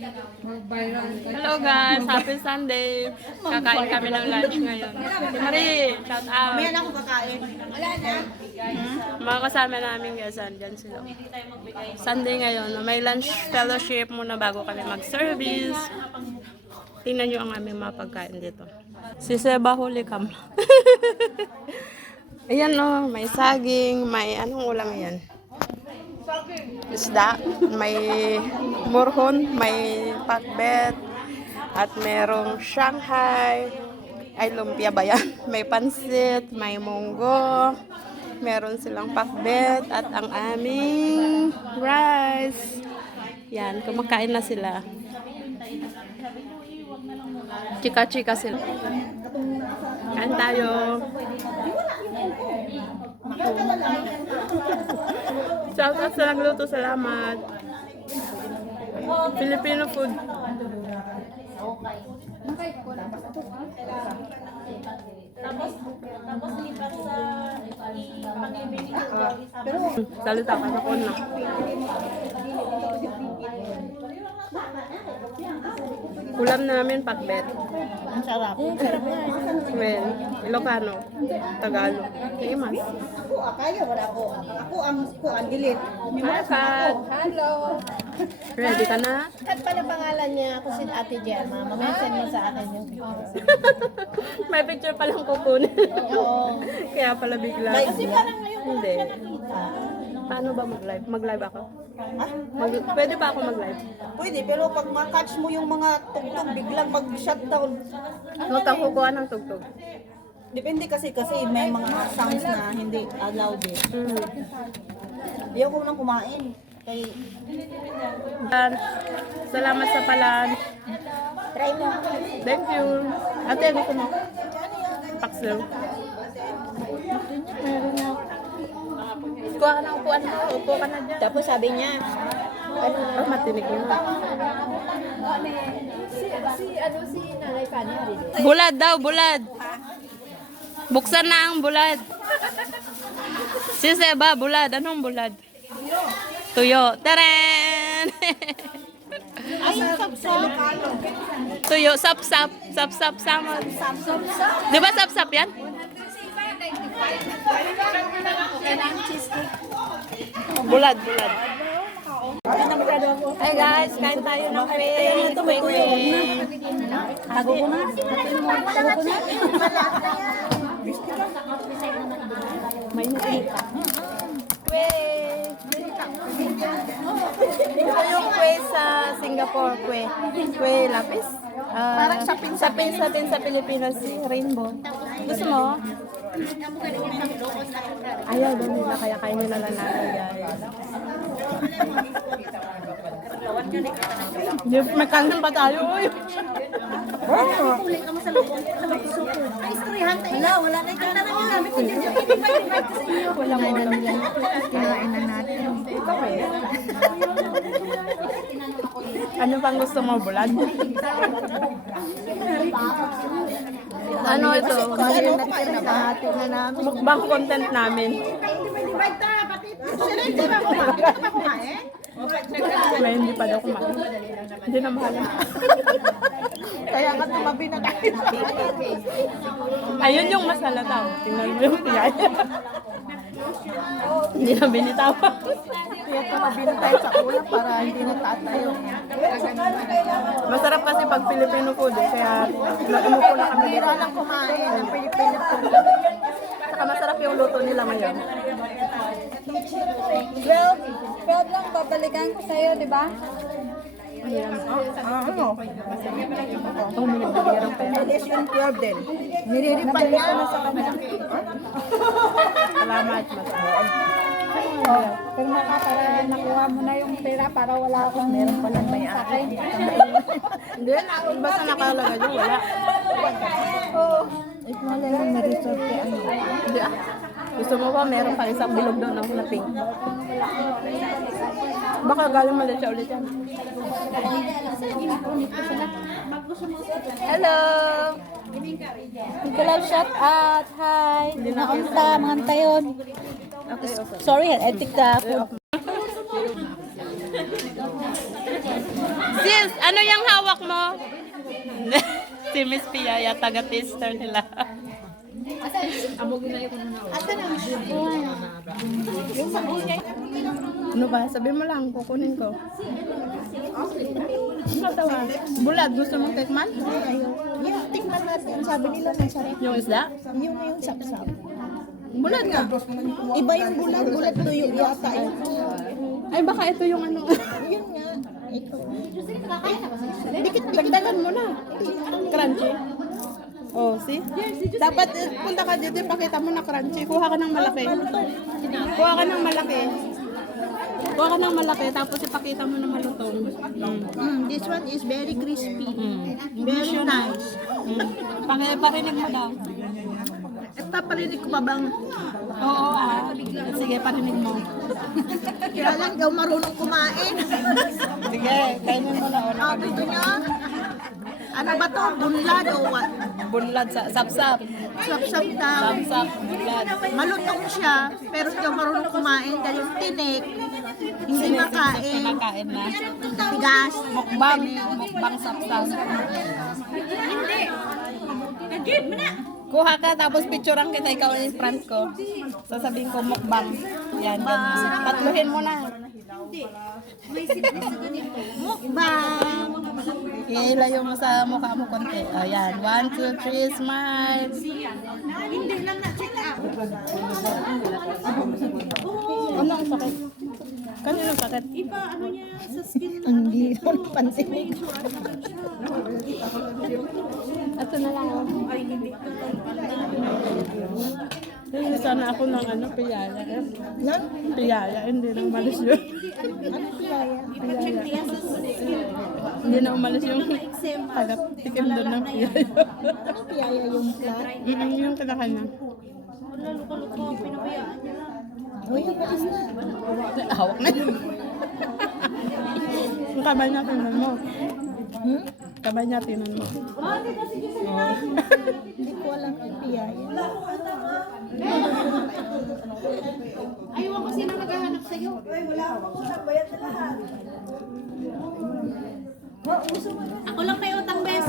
Hello guys, happy Sunday. Kakain kami ng lunch ngayon. Si Marie, shout out. May ako kakain. Wala na. Mga kasama namin guys, andyan sila. Sunday ngayon, may lunch fellowship muna bago kami mag-service. Tingnan nyo ang aming mga pagkain dito. Si Seba huli kam. Ayan o, may saging, may anong ulam yan? Isda, may murhon, may pakbet, at merong Shanghai, ay lumpia ba yan? May pansit, may munggo, meron silang pakbet, at ang aming rice. Yan, kumakain na sila. Chika-chika sila. Kain tayo. Shout out sa nagluto, salamat. Filipino food. Tapos lipat sa pang-ibig. Salita ka na ko na. Ulam namin pakbet. Ang sarap. Well, Ilocano, Tagalog. Famous. Ako, kaya wala ko. Ako ang dilit. Hi, Kat. Hello. Ready ka na? Kat pala pangalan niya ako si Ate Gemma. Mamaya send mo sa akin yung picture. May picture palang kukunin. Oo. Kaya pala bigla. Kasi parang ngayon ko Hindi. lang siya nakita. Paano ba mag-live? Mag-live ako? Pwede ba ako mag-live? Pwede, pero pag makatch mo yung mga tugtog, biglang mag-shutdown. Huwag kang kukuha ng tugtog. Depende kasi may mga sounds na hindi allowed eh. Ayaw ko nang kumain. Kay Yan. Salamat sa palan. try mo. Thank you. Ate, ano ko mo? Paxel. Meron na. Kuha ka na upuan mo. Upo ka na dyan. Tapos sabi niya, Oh, matinig yun. Si Nanay Fanny rin. Bulad daw, bulad. Buksan na ang bulad. Si Seba, bulad. Anong bulad? Tuyo. Taren! ay, sapsap. Tuyo, sap-sap. Sap-sap salmon. Di ba sap-sap yan? Bulad, bulad. Hey guys, kain tayo ng kwe. Tago ko na. Tago ko na. May nukli. Kwe. Ito yung kwe sa Singapore, kwe. Kwe lapis. Parang sapin sa Pilipinas, rainbow. Gusto mo? Ayaw doon nila, kaya kain nyo na lang natin, guys. May kanin pa tayo, uy. Ay, istoryahan tayo. Wala na ikaw na naman namin. Wala mo na nila. Kinain na natin. Ano pang gusto mo, bulad? Ano ito? Nabahati na namin. Mukbang content namin. May hindi pa daw kumain. Hindi na mahal. Kaya ka tumabi na kain. Ayun yung masala daw. Tingnan mo yung tiyay. Hindi na binitawan. Kaya tumabi na tayo sa ulam para hindi na tatayo. Masarap kasi pag Filipino food eh. Kaya umupo na kami dito. Bira lang kumain ng Pilipino food. Saka masarap yung luto nila ngayon. 12 lang babalikan ko sa'yo, di ba? Ano? Ito, may nagbibigyan ng pera. Yes, yung 12 din. Niriripan niya. Salamat. Masarap. Pero para nakuha mo na yung pera para wala akong meron pa lang may akin. Hindi, basta nakalagay yun, wala. Ito na lang na-resort kay ano. Hindi ah. Gusto mo ba meron pa isang bilog doon na pink? Baka galing mali siya ulit yan. Hello! Nicolau, shout out. Hi. Naunta, mga tayon. Sorry, etik ka. Si Sis, ano yung hawak mo? Si Miss Piaya, taga-taster nila. Ano ba? Sabi mo lang, kukunin ko. Ano tawa? Bulad, gusto mong tikman? Yung tikman natin, sabi nila masarap. Yung isda? Yung sapsap. Bulad nga. Iba yung bulat tuyo yata yun. Ay, baka ito yung ano. Yun nga. Ito. Dagdagan mo na. Crunchy. Oh, see? Dapat punta ka dito, pakita mo na crunchy. Kuha ka ng malaki. Kuha ka ng malaki. Kuha ka ng malaki, tapos ipakita mo na malutong. This one is very crispy. Very nice. Parinig mo daw. Paparinig ko pa bang? Oo, sige, parinig mo. Kaya lang daw marunong kumain. Sige, kainin mo na. Sabi niya, ano ba to? Bunlad o what? Bunlad sa sapsap. Sapsap daw. Sapsap, bunlad. Malutong siya, pero hindi daw marunong kumain dahil yung tinik, hindi makain. Kinakain na. Tigas. Mukbang sapsap. Kuha ka, tapos picturean kita, ikaw yung front ko. Sasabihin ko mukbang. Yan, ganyan. Tatluhin mo na. Mukbang. Ilayo mo sa mukha mo konti. Ayan. 1, 2, 3, smile. Hindi lang na-check up. Ano ang sakit? Kanino sakit? Iba, ano niya, sa skin. Hindi ko pansin. Ito na lang. Hindi sana ako ng piyaya. Nan? Piyaya, hindi na umalis yun. Ano piyaya? Piyaya. Hindi na umalis yung taga-tikim doon ng piyaya. Ano piyaya yung flat? Yung kinakanya. O yung patis na. Hawak na yun. Yung kamay niya, tinan mo. Kamay niya, tinan mo. Hindi ko alam yung piyaya. Ayaw ko sino naghahanap sa'yo. Ako lang may utang, bes.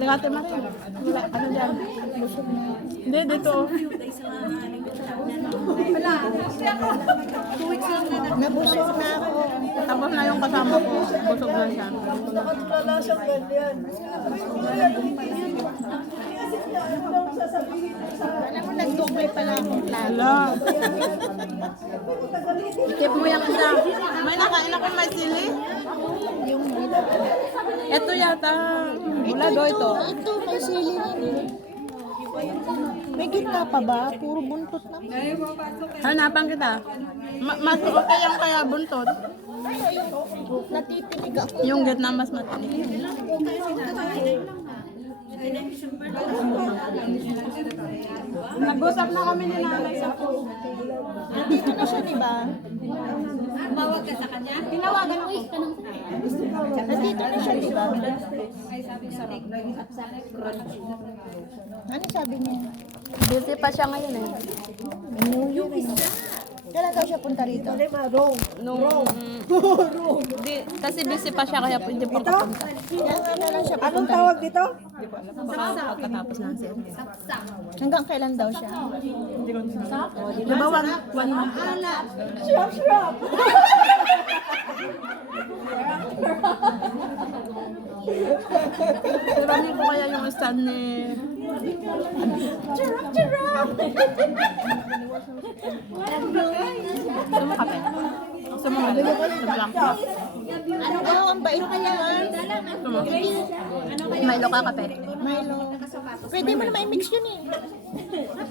Ligate mo rin. Wala, ano dyan? Hindi, dito. Nabusog na ako. Tapos na yung kasama ko. Busog na siya. Alam mo, nagtukay pala akong plato. Wala. Keep mo yung isa. May nakain ako may sili. Yung Ito yata. Wala do ito. Ito, may sili rin eh. May gitna pa ba? Puro buntot na. Hanapan kita. Mas okay yung kaya buntot. Natitinig ako. Yung gitna mas matinig. Nag-usap na kami ni nanay sa po. Nandito na siya, di ba? Tumawag ka sa kanya? Tinawagan ako. Nandito na siya, di ba? Ano sabi niya? Busy pa siya ngayon eh. Kailan daw siya punta rito? Kasi busy pa siya kaya hindi pa kapunta. Kailan na lang siya pupunta? Anong tawag dito? Baka pagkatapos ng set. Hanggang kailan daw siya? Di ba one month? Tiranin ko kaya yung stand ni... Gusto mo kape? Gusto mo black coffee? Ano ba? Ang bait niya. Gusto mo? Milo ka kape? Milo. Pwede mo na may mix yun eh.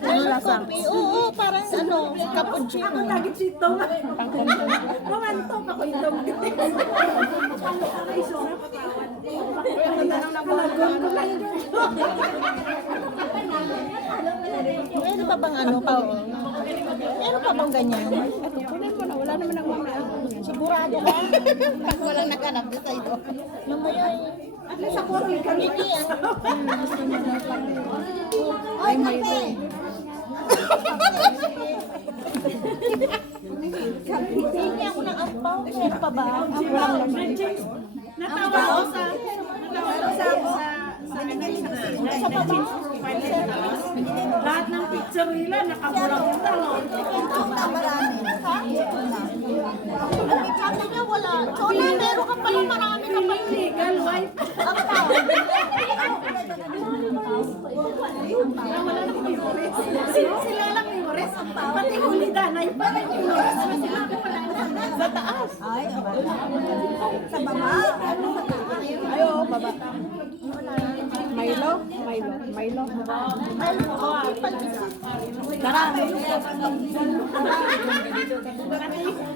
Ano lasa? Coffee. Oo, parang ano, cappuccino. Meron pa bang ano pa? Meron pa bang ganyan? Kunin mo na, wala naman ang mamaya. Sigurado ka? Walang naghanap na sa'yo. Mamaya eh. Sa coffee ka. Hindi yan. Ay, Milo. Hindi ako ng ampaw. Meron pa ba? Ampaw. Natawa ako sa lahat ng picture nila nakabulang-bulang. Chona, marami. Ang sabi niya wala. Chona, meron ka pala marami ka pala. Illegal wife. Ampaw. Wala nang memores. Sila lang memores. Pati huli danay pa rin memores. Sa taas. Ay, okay. Sa baba. Ay, oo, baba. Milo? Milo? Milo? Marami.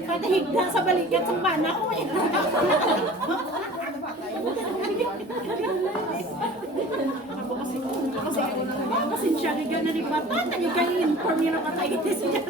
Pati higda sa balikat sa pana ko eh. Kasi siya nga na ni Bata, nag-inform niya na patay siya.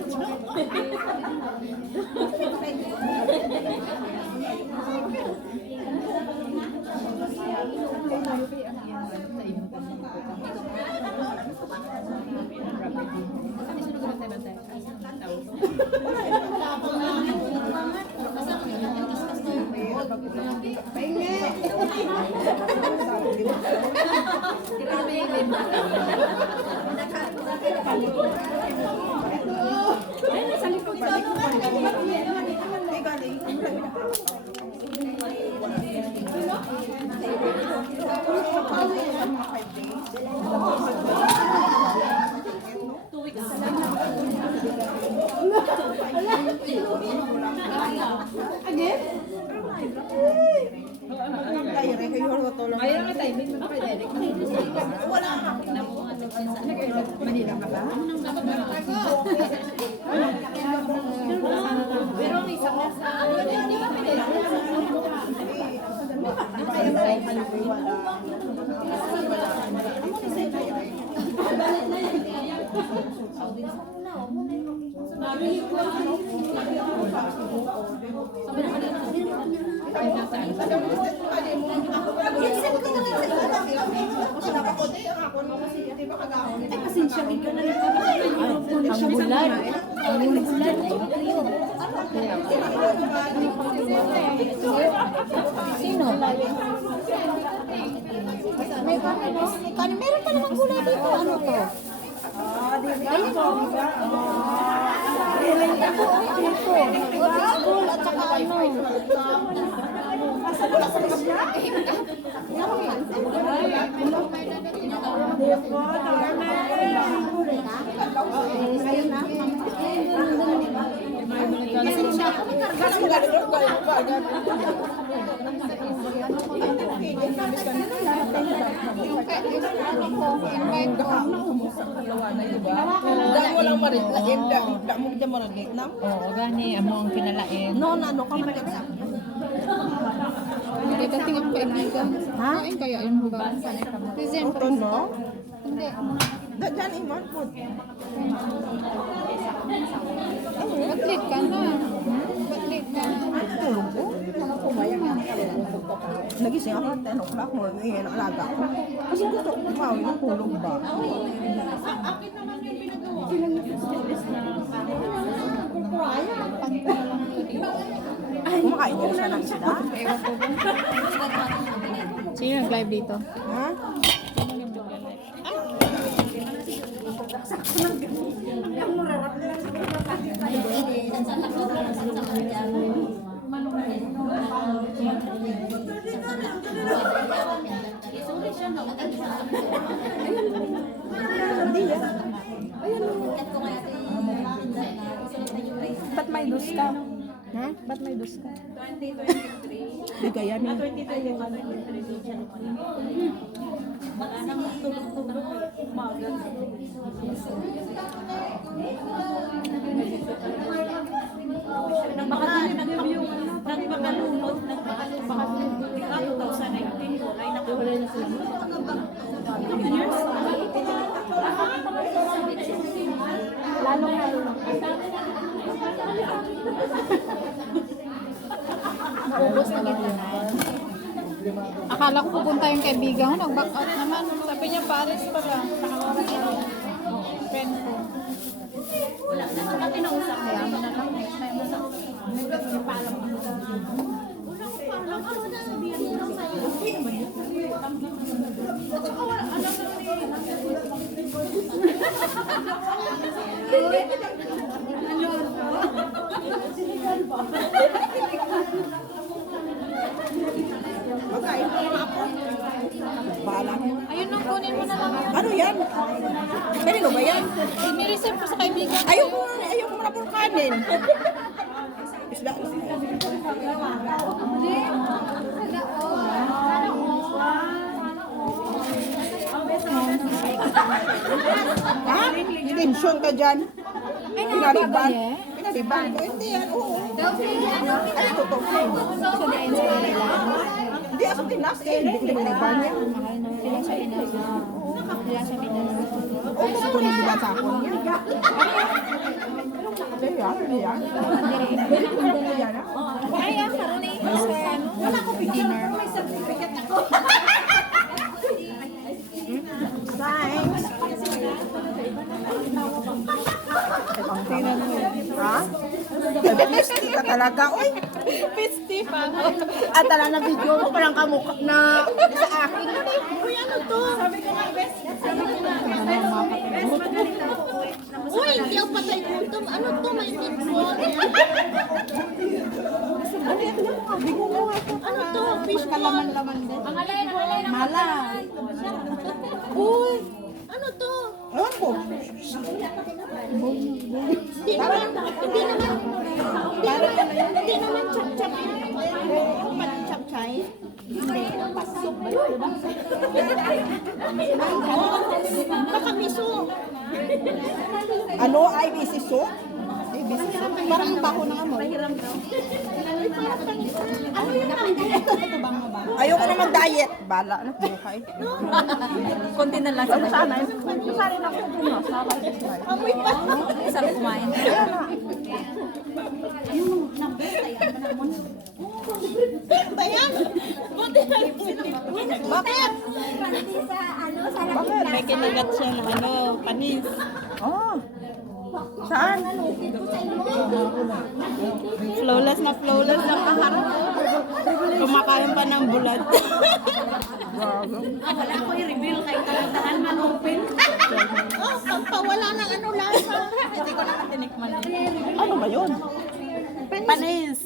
Kasi siya nga na ni Bata, ang bulan. Sino? Kani meron pa namang gulay dito. Ano to? Baseball at saka ano. Oo, gani. Amo ang kinalain. No, ano ka man ka. Hindi ba tingin ko kaibigan? Ha? Kain kaya yun mo ba? Present. Ito, no? Hindi. Dadyan iman po. Batlit ka na. Batlit ka na. Tulog ko. Nagising ako 10 o'clock mo. Ngayon ang alaga ko. Kasi gusto ko kumawi ng tulog ba? Kumakain niya siya ng isda? Sino nag-live dito? Ha? Ba't may dus ka? Ha? Ba't may dus ka? Bigayan niya. Nagpakalunod, baka 2019 ko, ay nakawala na sila. Lalong-lalo na. Naubos na kita na. Akala ko pupunta yung kaibigan ko, nag-back out naman. Sabi niya, Paris pala. friend ko. Kaya mo na lang, next time na lang. Magkain ko na ako. Bahala mo. Ayun nung kunin mo na lang yun. Ano yan? Kanino ba yan? Nireserve ko sa kaibigan. Ayoko muna po kanin. Isda lang. Ha? Tension ka dyan? Ay, Pinariban? nakakabali eh. Pinariban ko? Hindi yan, oo. Ay, totoo. So, di ayun sa kanila. Hindi, asang tinas eh. Hindi pinariban yan. Mahal na sila sa Pinas. Sila sa Pinas. Oo, gusto nang diba sa ako niya. Hindi yan, hindi yan. Hindi yan, ha? Ay, karoon eh. Sa ano? Wala ko dinner. Thanks. Tingnan mo. Ha? Pisti ka talaga, oy. Pisti pa. At tala na video mo, parang kamukha na sa akin. Uy, ano to? Uy, hindi ako patay gutom. Ano to? May pizza. Ano to? Fish ball. Mala. Uy, Ano to? ewan ko. Hindi naman chap-chap. Yung pan-chap-chay. Pasok ba yun? Baka miso. Ano, IBC soup? Parang ang baho ng amoy. Ano yun ang Ayoko na mag-diet. Bala na buhay. Konti na lang. Ano sana? Nasali na ako. amoy pa? Sarap kumain. Ba yan? Bakit? Bakit? May kinigat siya na ano, panis. Oh. Saan? Flawless na kaharap. Kumakain pa ng bulad. Wala ko i-reveal kay talantahan man open. Oh, pagpawala ng ano lasa. Hindi ko na tinikman. Ano ba yun? Panis.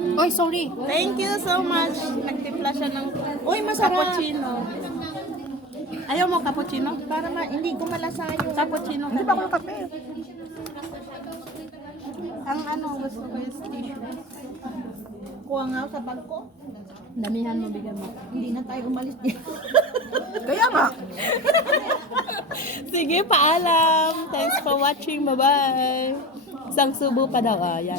Oy, sorry. Thank you so much. Nagtimpla siya ng Uy, masarap. cappuccino. Ayaw mo cappuccino? Para hindi ko malasa yung Cappuccino. Hindi ba ako nakape? Ang ano, gusto ko is tissue. kuha nga sa bag ko. Damihan mo, bigyan mo. Hindi na tayo umalis dyan. Kaya nga. Sige, paalam. Thanks for watching. Bye-bye. Isang subo pa daw. Ayan.